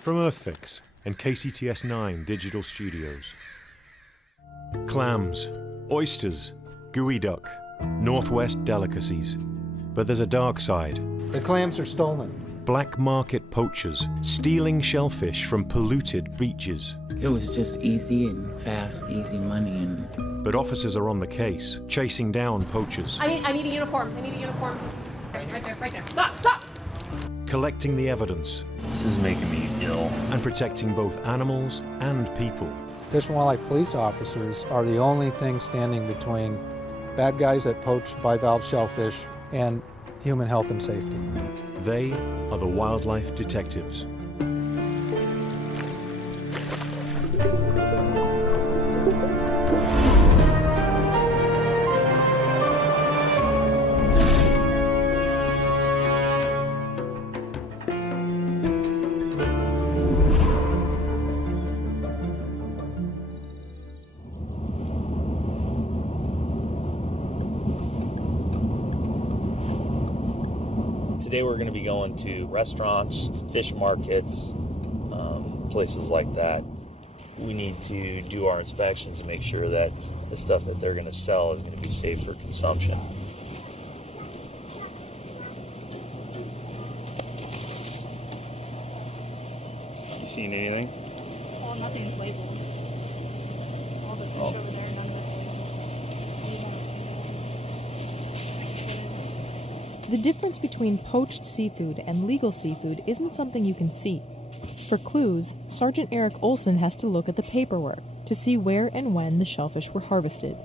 From Earthfix and KCTS9 Digital Studios. Clams, oysters, gooey duck, Northwest delicacies. But there's a dark side. The clams are stolen. Black market poachers stealing shellfish from polluted beaches. It was just easy and fast, easy money. But officers are on the case, chasing down poachers. I need a uniform. Right there. Stop! Collecting the evidence. This is making me ill. And protecting both animals and people. Fish and Wildlife police officers are the only thing standing between bad guys that poach bivalve shellfish and human health and safety. They are the wildlife detectives. Today we're going to be going to restaurants, fish markets, places like that. We need to do our inspections to make sure that the stuff that they're going to sell is going to be safe for consumption. You seen anything? Well, nothing's labeled. All the fish over there, none that's labeled. The difference between poached seafood and legal seafood isn't something you can see. For clues, Sergeant Eric Olson has to look at the paperwork to see where and when the shellfish were harvested.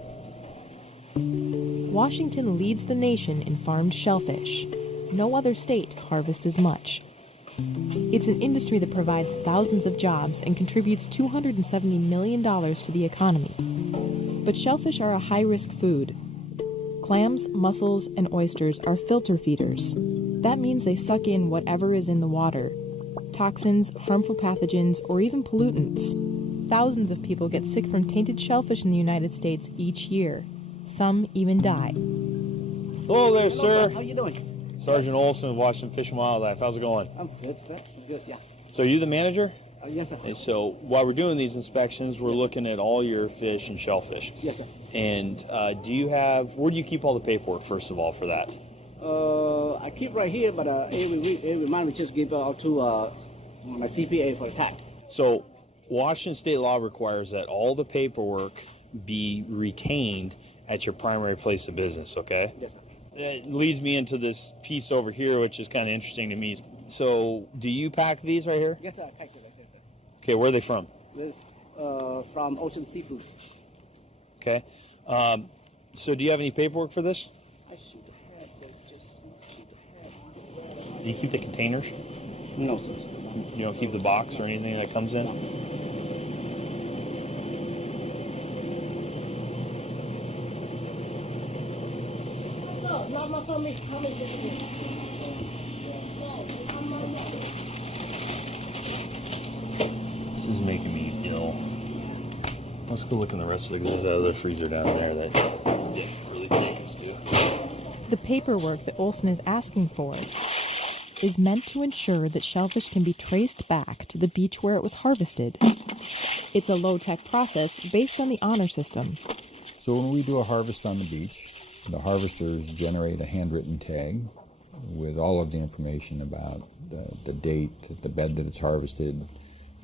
Washington leads the nation in farmed shellfish. No other state harvests as much. It's an industry that provides thousands of jobs and contributes $270 million to the economy. But shellfish are a high-risk food. Clams, mussels, and oysters are filter feeders. That means they suck in whatever is in the water. Toxins, harmful pathogens, or even pollutants. Thousands of people get sick from tainted shellfish in the United States each year. Some even die. Hello there, sir. How you doing? Sergeant Olson, Washington Fish and Wildlife. How's it going? I'm good, sir. Good, yeah. So are you the manager? Yes, sir. And so while we're doing these inspections, we're looking at all your fish and shellfish. Yes, sir. And where do you keep all the paperwork, first of all, for that? I keep right here, but every month we just give out to my CPA for a tag. So Washington state law requires that all the paperwork be retained at your primary place of business, okay? Yes, sir. It leads me into this piece over here, which is kind of interesting to me. So do you pack these right here? Yes, sir. I pack it right there, sir. Okay, where are they from? From Ocean Seafood. Okay. So do you have any paperwork for this? I should have, but Do you keep the containers? No, sir. You don't keep the box or anything that comes in? This is making me ill. Let's go look in the rest of the, there's other freezer down there that didn't really take us to. The paperwork that Olson is asking for is meant to ensure that shellfish can be traced back to the beach where it was harvested. It's a low-tech process based on the honor system. So when we do a harvest on the beach, the harvesters generate a handwritten tag with all of the information about the date, the bed that it's harvested,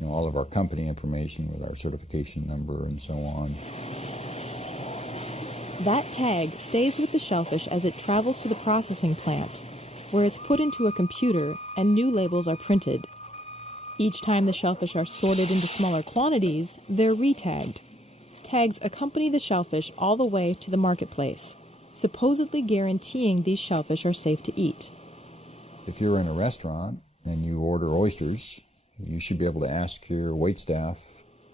all of our company information with our certification number and so on. That tag stays with the shellfish as it travels to the processing plant, where it's put into a computer and new labels are printed. Each time the shellfish are sorted into smaller quantities, they're re-tagged. Tags accompany the shellfish all the way to the marketplace, supposedly guaranteeing these shellfish are safe to eat. If you're in a restaurant and you order oysters, you should be able to ask your waitstaff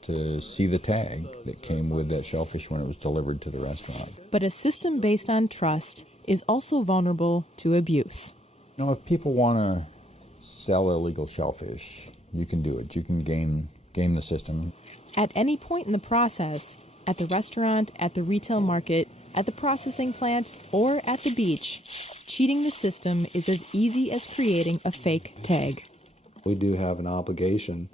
to see the tag that came with that shellfish when it was delivered to the restaurant. But a system based on trust is also vulnerable to abuse. If people want to sell illegal shellfish, you can do it. You can game the system. At any point in the process, at the restaurant, at the retail market, at the processing plant, or at the beach, cheating the system is as easy as creating a fake tag. We do have an obligation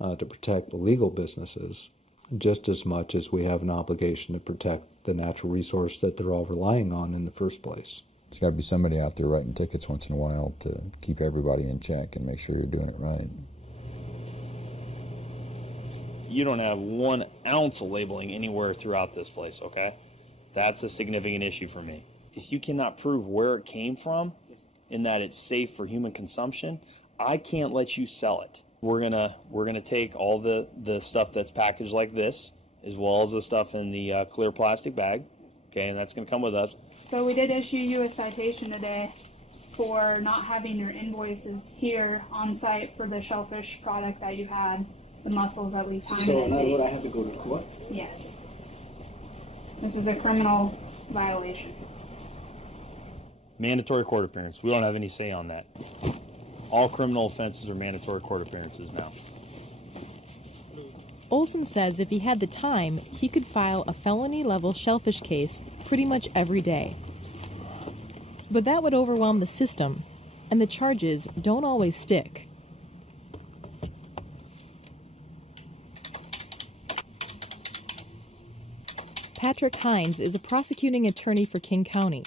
to protect the legal businesses just as much as we have an obligation to protect the natural resource that they're all relying on in the first place. There's got to be somebody out there writing tickets once in a while to keep everybody in check and make sure you're doing it right. You don't have 1 ounce of labeling anywhere throughout this place, okay? That's a significant issue for me. If you cannot prove where it came from and that it's safe for human consumption, I can't let you sell it. We're gonna take all the stuff that's packaged like this, as well as the stuff in the clear plastic bag, okay, and that's gonna come with us. So we did issue you a citation today for not having your invoices here on site for the shellfish product that you had, the mussels that we signed. So in other words, I have to go to court? Yes. This is a criminal violation. Mandatory court appearance. We don't have any say on that. All criminal offenses are mandatory court appearances now. Olson says if he had the time, he could file a felony-level shellfish case pretty much every day. But that would overwhelm the system, and the charges don't always stick. Patrick Hines is a prosecuting attorney for King County.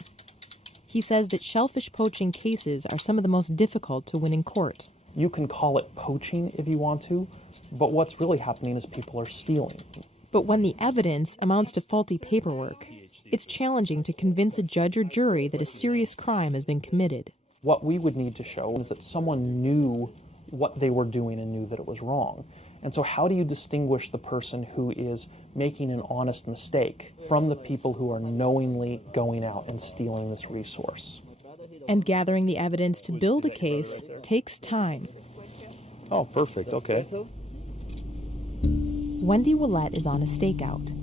He says that shellfish poaching cases are some of the most difficult to win in court. You can call it poaching if you want to, but what's really happening is people are stealing. But when the evidence amounts to faulty paperwork, it's challenging to convince a judge or jury that a serious crime has been committed. What we would need to show is that someone knew what they were doing and knew that it was wrong. And so how do you distinguish the person who is making an honest mistake from the people who are knowingly going out and stealing this resource? And gathering the evidence to build a case takes time. Oh, perfect. Okay. Wendy Willette is on a stakeout.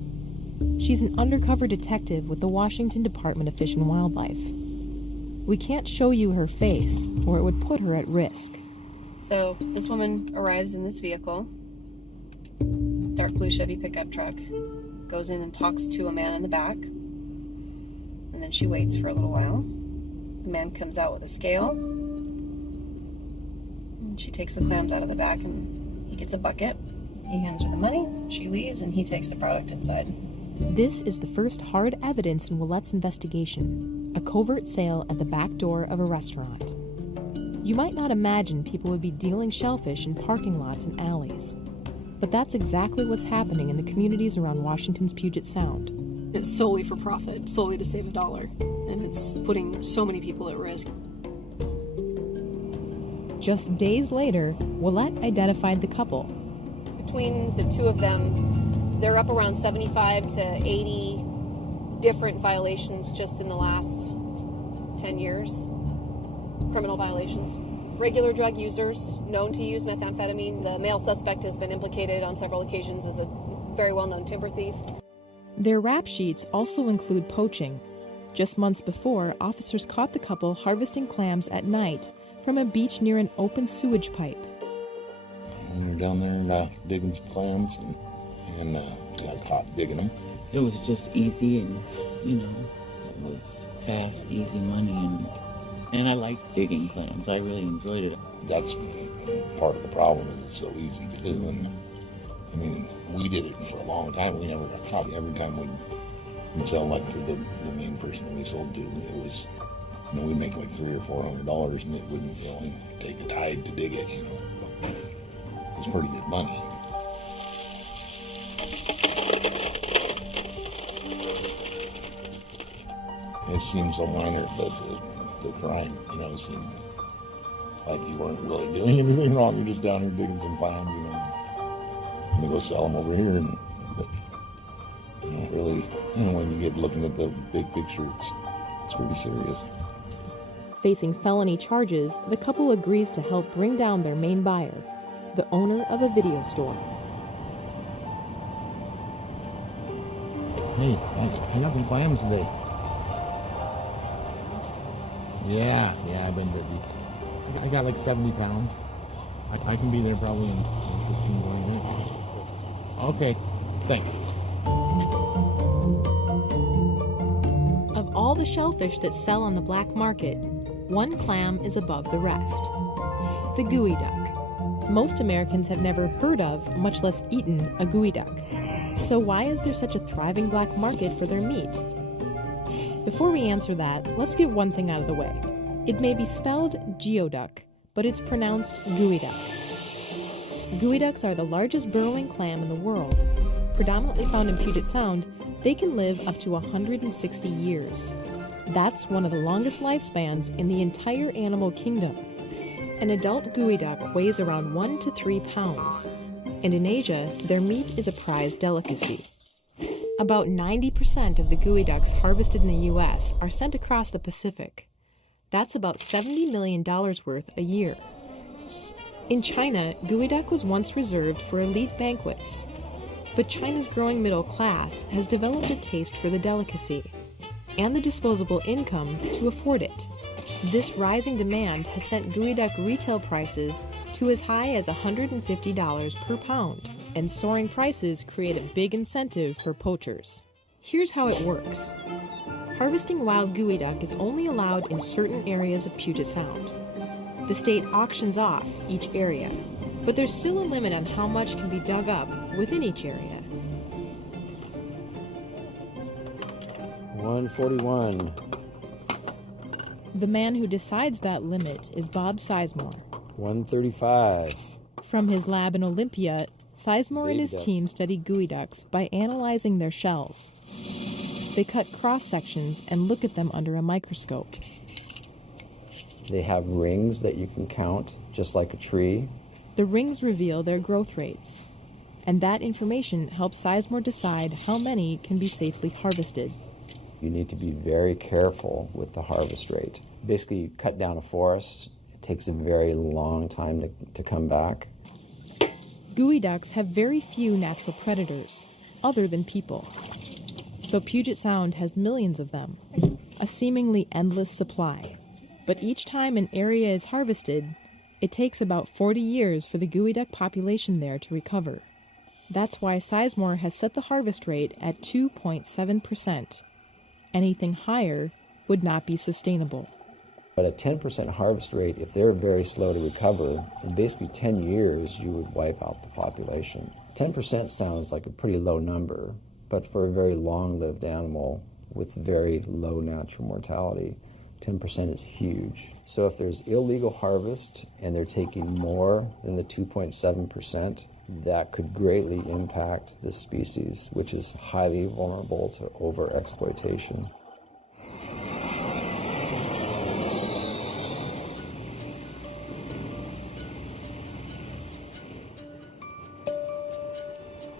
She's an undercover detective with the Washington Department of Fish and Wildlife. We can't show you her face, or it would put her at risk. So this woman arrives in this vehicle, dark blue Chevy pickup truck, goes in and talks to a man in the back, and then she waits for a little while. The man comes out with a scale, and she takes the clams out of the back, and he gets a bucket. He hands her the money, she leaves, and he takes the product inside. This is the first hard evidence in Willette's investigation, a covert sale at the back door of a restaurant. You might not imagine people would be dealing shellfish in parking lots and alleys, but that's exactly what's happening in the communities around Washington's Puget Sound. It's solely for profit, solely to save $1, and it's putting so many people at risk. Just days later, Willette identified the couple. Between the two of them, they're up around 75 to 80 different violations just in the last 10 years. Criminal violations. Regular drug users known to use methamphetamine. The male suspect has been implicated on several occasions as a very well-known timber thief. Their rap sheets also include poaching. Just months before, officers caught the couple harvesting clams at night from a beach near an open sewage pipe. We were down there digging some clams and got caught digging them. It was just easy and, it was fast, easy money, and I liked digging clams. I really enjoyed it. That's part of the problem, is it's so easy to do. And I mean, we did it for a long time. We never got caught. Every time we'd sell like to the main person we sold to, it was, we'd make like $300 or $400, and it wouldn't really take a tide to dig it. It was pretty good money. It seemed so minor, but the crime, it seemed like you weren't really doing anything wrong. You're just down here digging some clams, and we go sell them over here. But really, when you get looking at the big picture, it's pretty serious. Facing felony charges, the couple agrees to help bring down their main buyer, the owner of a video store. Hey, I got some clams today. Yeah, I've been busy. I got like 70 pounds. I can be there probably in 15 more minutes. Okay, thanks. Of all the shellfish that sell on the black market, one clam is above the rest, the gooey duck. Most Americans have never heard of, much less eaten, a gooey duck. So why is there such a thriving black market for their meat? Before we answer that, let's get one thing out of the way. It may be spelled geoduck, but it's pronounced gooey duck. Gooey ducks are the largest burrowing clam in the world. Predominantly found in Puget Sound, they can live up to 160 years. That's one of the longest lifespans in the entire animal kingdom. An adult gooey duck weighs around 1 to 3 pounds, and in Asia, their meat is a prized delicacy. About 90% of the gooey ducks harvested in the U.S. are sent across the Pacific. That's about $70 million worth a year. In China, gooey duck was once reserved for elite banquets, but China's growing middle class has developed a taste for the delicacy and the disposable income to afford it. This rising demand has sent gooey duck retail prices to as high as $150 per pound, and soaring prices create a big incentive for poachers. Here's how it works. Harvesting wild gooey duck is only allowed in certain areas of Puget Sound. The state auctions off each area, but there's still a limit on how much can be dug up within each area. 141. The man who decides that limit is Bob Sizemore. 135. From his lab in Olympia, Sizemore and his Baby duck. team study gooey ducks by analyzing their shells. They cut cross-sections and look at them under a microscope. They have rings that you can count, just like a tree. The rings reveal their growth rates, and that information helps Sizemore decide how many can be safely harvested. You need to be very careful with the harvest rate. Basically, you cut down a forest. It takes a very long time to come back. Gooey ducks have very few natural predators, other than people. So Puget Sound has millions of them, a seemingly endless supply. But each time an area is harvested, it takes about 40 years for the gooey duck population there to recover. That's why Sizemore has set the harvest rate at 2.7%. Anything higher would not be sustainable. But a 10% harvest rate, if they're very slow to recover, in basically 10 years, you would wipe out the population. 10% sounds like a pretty low number, but for a very long-lived animal with very low natural mortality, 10% is huge. So if there's illegal harvest and they're taking more than the 2.7%, that could greatly impact this species, which is highly vulnerable to overexploitation.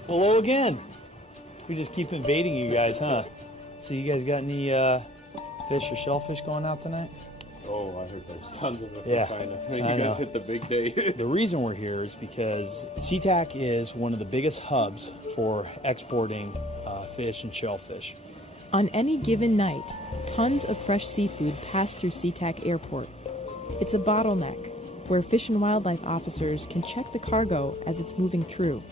Hello again. We just keep invading you guys, huh? So you guys got any fish or shellfish going out tonight? Oh, I heard there's tons of it Yeah, from China. I You know. guys hit the big day. The reason we're here is because SeaTac is one of the biggest hubs for exporting fish and shellfish. On any given night, tons of fresh seafood pass through SeaTac Airport. It's a bottleneck where Fish and Wildlife officers can check the cargo as it's moving through.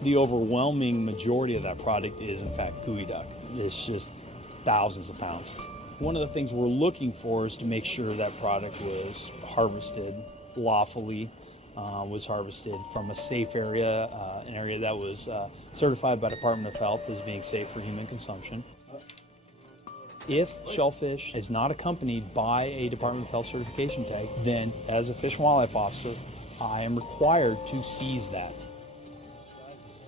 The overwhelming majority of that product is, in fact, gooey duck. It's just thousands of pounds. One of the things we're looking for is to make sure that product was harvested lawfully, was harvested from a safe area, an area that was certified by Department of Health as being safe for human consumption. If shellfish is not accompanied by a Department of Health certification tag, then as a Fish and Wildlife officer, I am required to seize that.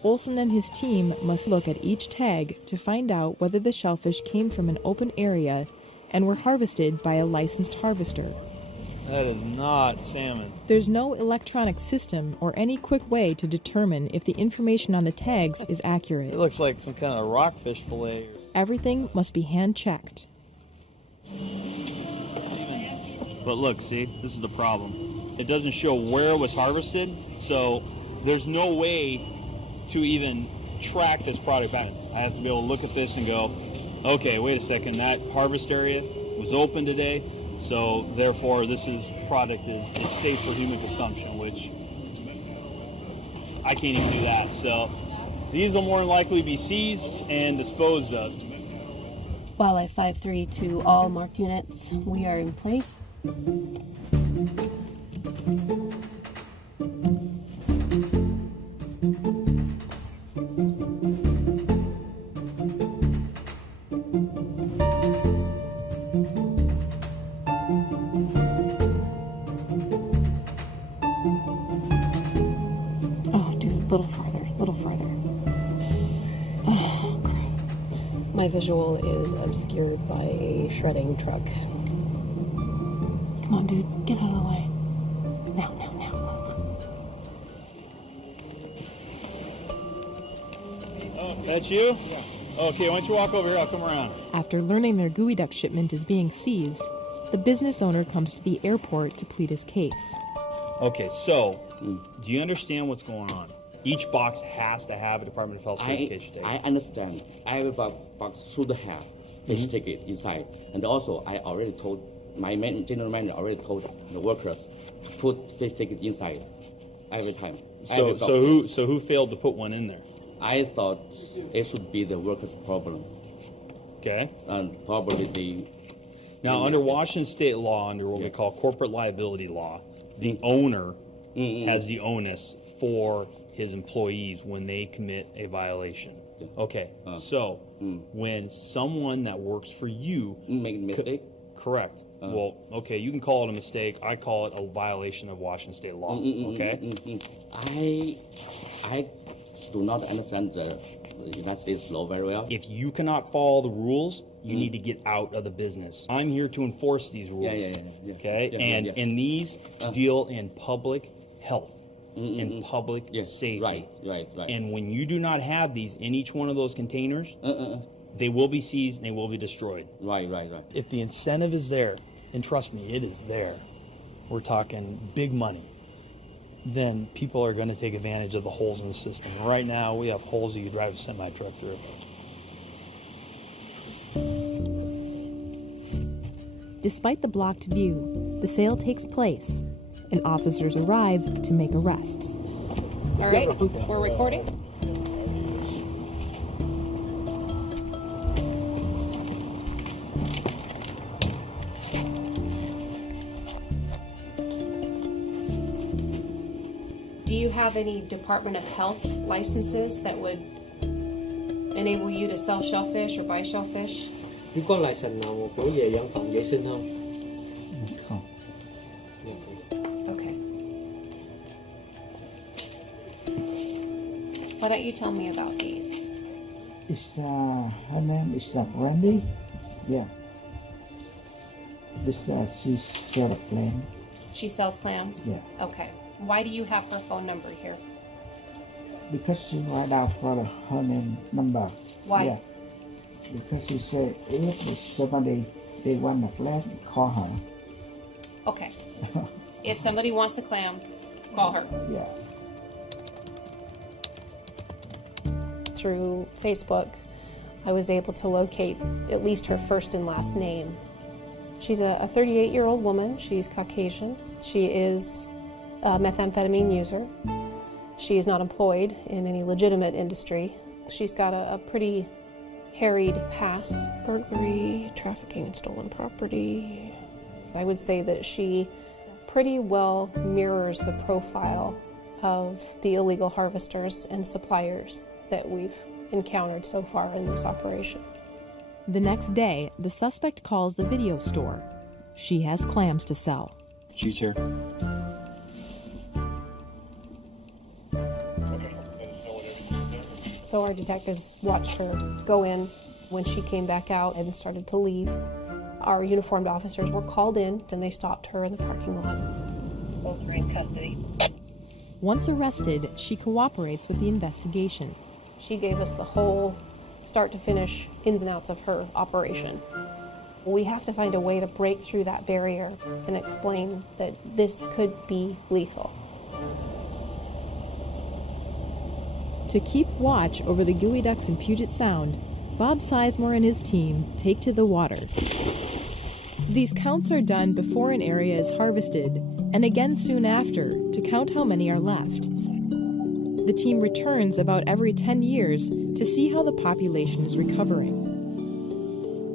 Olson and his team must look at each tag to find out whether the shellfish came from an open area and were harvested by a licensed harvester. That is not salmon. There's no electronic system or any quick way to determine if the information on the tags is accurate. It looks like some kind of rockfish fillet. Everything must be hand-checked. But look, see, this is the problem. It doesn't show where it was harvested, so there's no way to even track this product back. I have to be able to look at this and go, okay, wait a second, that harvest area was open today, so therefore this product is safe for human consumption, which I can't even do that. So these will more than likely be seized and disposed of. Wildlife 5-3 to all marked units. We are in place. Oh, dude, a little farther, a little farther. Oh, crap. My visual is obscured by a shredding truck. Come on, dude, get out of the way. Now, now, now. Oh, that's you? Yeah. Okay, why don't you walk over here? I'll come around. After learning their gooey duck shipment is being seized, the business owner comes to the airport to plead his case. Okay, so, do you understand what's going on? Each box has to have a Department of Health certification tag. I understand. Every box should have fish ticket inside. And also, I already told, my general manager already told the workers to put fish ticket inside every time. So who failed to put one in there? I thought it should be the workers' problem. Okay. And probably the... Now, under Washington state law, under what we call corporate liability law, the owner has the onus for his employees when they commit a violation. Okay, so when someone that works for you... Make a mistake? Correct. Well, okay, you can call it a mistake. I call it a violation of Washington state law, okay? I do not understand the United States law very well. If you cannot follow the rules, you need to get out of the business. I'm here to enforce these rules. Okay? And these deal in public health, in public safety. Right. And when you do not have these in each one of those containers, they will be seized and they will be destroyed. Right. If the incentive is there, and trust me, it is there, we're talking big money, then people are going to take advantage of the holes in the system. Right now, we have holes that you drive a semi-truck through. Despite the blocked view, the sale takes place, and officers arrive to make arrests. All right, we're recording. Do you have any Department of Health licenses that would enable you to sell shellfish or buy shellfish? 呢個 license 我保嘢養防嘢先咯。Okay. Why don't you tell me about these? It's her name is Randy. Yeah. This she sells clams. She sells clams? Yeah. Okay. Why do you have her phone number here? Because she write out for her name number. Why? Yeah. Because she said if somebody they want a clam, call her. Okay. If somebody wants a clam, call her. Yeah. Through Facebook, I was able to locate at least her first and last name. She's a 38-year-old woman. She's Caucasian. She is a methamphetamine user. She is not employed in any legitimate industry. She's got a pretty harried past. Burglary, trafficking in stolen property. I would say that she pretty well mirrors the profile of the illegal harvesters and suppliers that we've encountered so far in this operation. The next day, the suspect calls the video store. She has clams to sell. She's here. So our detectives watched her go in. When she came back out and started to leave, our uniformed officers were called in, then they stopped her in the parking lot. Both are in custody. Once arrested, she cooperates with the investigation. She gave us the whole start to finish ins and outs of her operation. We have to find a way to break through that barrier and explain that this could be lethal. To keep watch over the gooey ducks in Puget Sound, Bob Sizemore and his team take to the water. These counts are done before an area is harvested, and again soon after to count how many are left. The team returns about every 10 years to see how the population is recovering.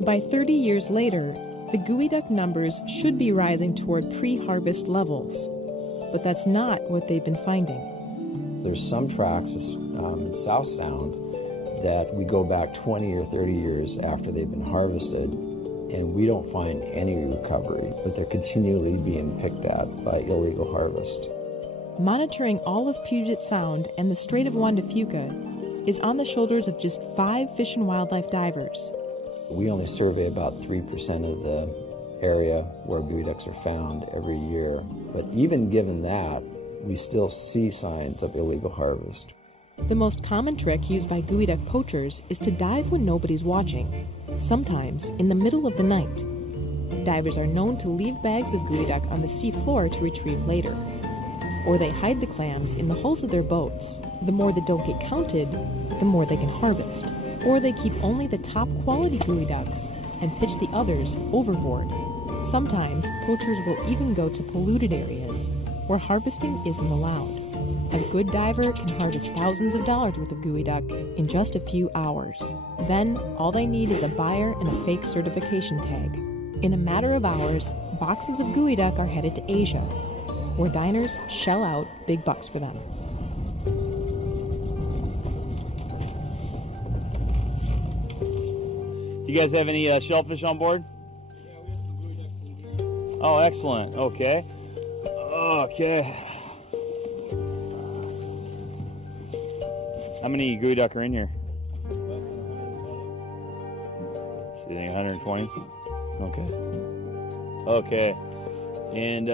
By 30 years later, The geoduck numbers should be rising toward pre-harvest levels, but that's not what they've been finding. There's some tracks in South Sound that we go back 20 or 30 years after they've been harvested, and we don't find any recovery, but they're continually being picked at by illegal harvest. Monitoring all of Puget Sound and the Strait of Juan de Fuca is on the shoulders of just 5 fish and wildlife divers. We only survey about 3% of the area where geoducks are found every year, but even given that, we still see signs of illegal harvest. The most common trick used by geoduck poachers is to dive when nobody's watching, sometimes in the middle of the night. Divers are known to leave bags of geoduck on the sea floor to retrieve later. Or they hide the clams in the hulls of their boats. The more that don't get counted, the more they can harvest. Or they keep only the top quality geoducks and pitch the others overboard. Sometimes poachers will even go to polluted areas where harvesting isn't allowed. A good diver can harvest thousands of dollars worth of geoduck in just a few hours. Then, all they need is a buyer and a fake certification tag. In a matter of hours, boxes of geoduck are headed to Asia, where diners shell out big bucks for them. Do you guys have any shellfish on board? Oh, excellent. Okay. Okay. How many geoduck are in here? So you think 120? Okay. Okay. And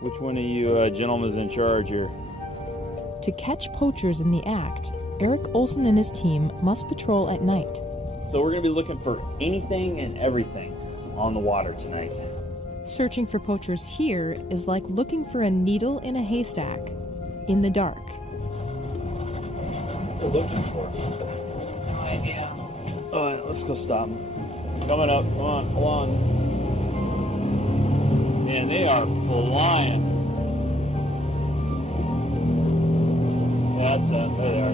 which one of you gentlemen is in charge here? To catch poachers in the act, Eric Olson and his team must patrol at night. So we're going to be looking for anything and everything on the water tonight. Searching for poachers here is like looking for a needle in a haystack in the dark. What we're looking for? No idea. All right, let's go stop them. Coming up. Come on, come on. Man, they are flying. Yeah, that's it. There they are.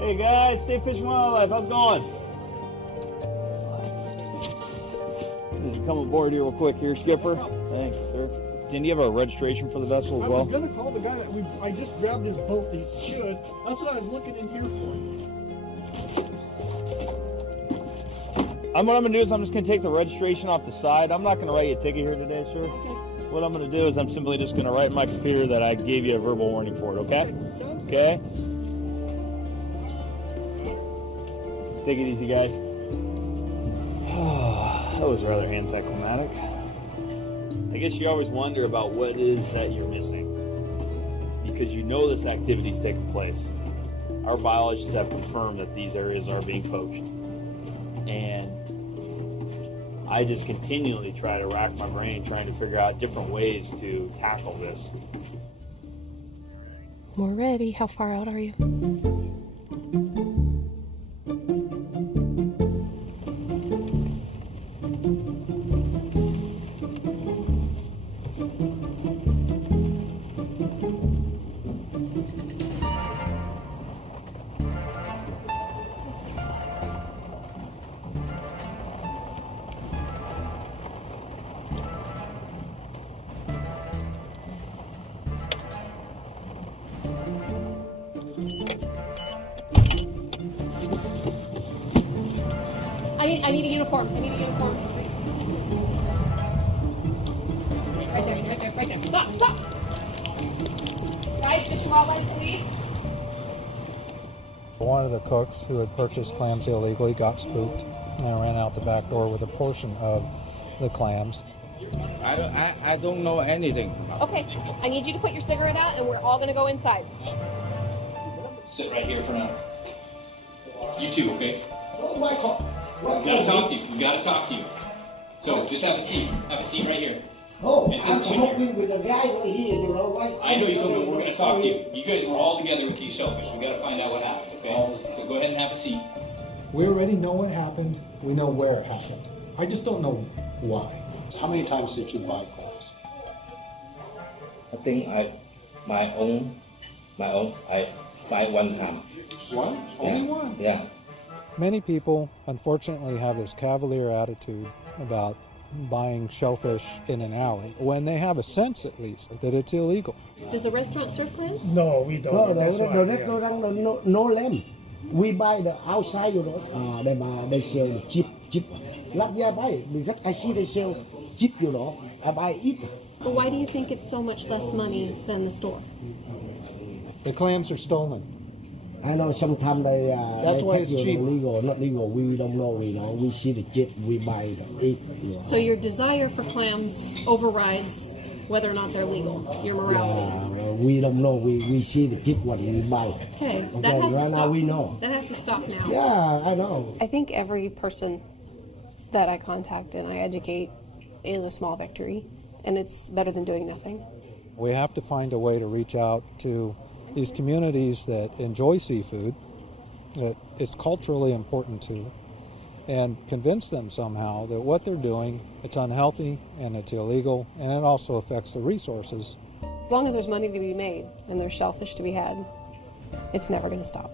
Hey guys, State Fish and Wildlife, how's it going? You come aboard here real quick here, Skipper. Thanks, sir. Didn't you have a registration for the vessel as well? I was going to call the guy that I just grabbed his boat, he should. That's what I was looking in here for. What I'm going to do is I'm just going to take the registration off the side. I'm not going to write you a ticket here today, sir. Okay. What I'm going to do is I'm simply just going to write in my computer that I gave you a verbal warning for it, okay? Okay? Take it easy, guys. That was rather anticlimactic. I guess you always wonder about what it is that you're missing, because you know this activity is taking place. Our biologists have confirmed that these areas are being poached. And I just continually try to rack my brain trying to figure out different ways to tackle this. We're ready. How far out are you? I need a uniform. I need a uniform. Right there, right there, right there. Stop, stop! Guys, Fish and Wildlife, please. One of the cooks who had purchased clams illegally got spooked and ran out the back door with a portion of the clams. I don't know anything. Okay, I need you to put your cigarette out and we're all going to go inside. Sit right here for now. You too, okay? We gotta talk to you. We gotta talk to you. So just have a seat. Have a seat right here. Oh, I'm talking with the guy right here, you know, right? I know you told me we're gonna talk to you. You guys were all together with these shellfish. We gotta find out what happened, okay? So go ahead and have a seat. We already know what happened. We know where it happened. I just don't know why. How many times did you buy clams? I think I buy one time. One? Only one? Yeah. Many people, unfortunately, have this cavalier attitude about buying shellfish in an alley when they have a sense, at least, that it's illegal. Does the restaurant serve clams? No, we don't. No, That's the why, restaurant no lamb. We buy the outside, you know. They sell the cheap. Last year I buy because I see they sell cheap, you know. I buy it. But why do you think it's so much less money than the store? The clams are stolen. I know sometimes they That's they why take it's you cheap. legal, not legal. We don't know, you know. We see the cheap, we buy it, eat. You know. So your desire for clams overrides whether or not they're legal, your morality. Yeah, we don't know. We see the cheap one, we buy. Okay, Okay, that has to right stop. now we know. That has to stop now. Yeah, I know. I think every person that I contact and I educate is a small victory, and it's better than doing nothing. We have to find a way to reach out to these communities that enjoy seafood, that it's culturally important to, and convince them somehow that what they're doing, it's unhealthy and it's illegal, and it also affects the resources. As long as there's money to be made and there's shellfish to be had, it's never going to stop.